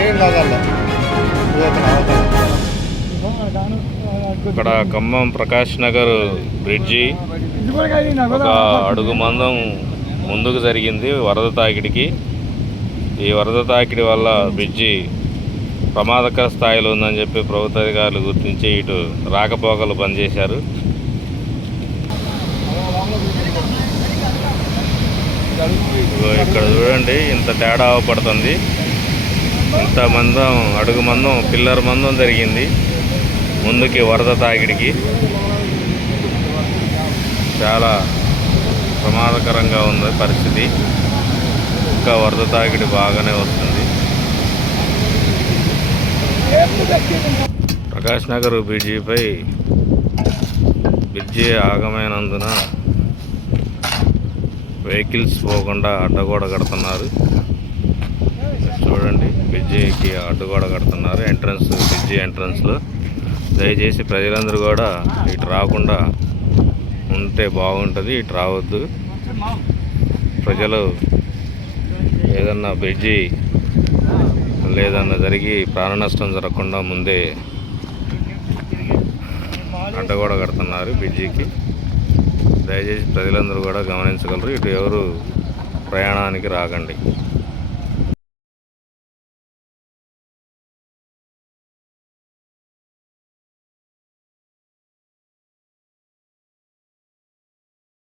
ఏం ఇక్కడ ఖమ్మం ప్రకాష్ నగర్ బ్రిడ్జి ఒక అడుగు మందం ముందుకు జరిగింది వరద తాకిడికి. ఈ వరద తాకిడి వల్ల బ్రిడ్జి ప్రమాదకర స్థాయిలో ఉందని చెప్పి ప్రభుత్వ అధికారులు గుర్తించి ఇటు రాకపోకలు బంద్ చేశారు ఇదిగో ఇక్కడ చూడండి ఇంత తేడా పడుతుంది. ఇంత మందం అడుగు మందం పిల్లర్ మందం జరిగింది. ముందుకి వరద తాగిడికి చాలా ప్రమాదకరంగా ఉంది పరిస్థితి. ఇంకా వరద తాగిడి బాగానే వస్తుంది. ప్రకాష్ నగర్ బ్రిడ్జిపై బ్రిడ్జి ఆగమైనందున వెహికల్స్ పోకుండా అడ్డగోడ కడుతున్నారు. చూడండి బ్రిడ్జికి అడ్డుగోడ కడుతున్నారు ఎంట్రన్స్ బ్రిడ్జి ఎంట్రన్స్లో. దయచేసి ప్రజలందరూ కూడా ఇటు రాకుండా ఉంటే బాగుంటుంది ఇటు రావద్దు. ప్రజలు ఏదన్నా బ్రిడ్జి లేదన్నా జరిగి ప్రాణ నష్టం జరగకుండా ముందే అడ్డగోడ కడుతున్నారు బ్రిడ్జికి దయచేసి ప్రజలందరూ కూడా గమనించగలరు. ఇటు ఎవరు ప్రయాణానికి రాకండి.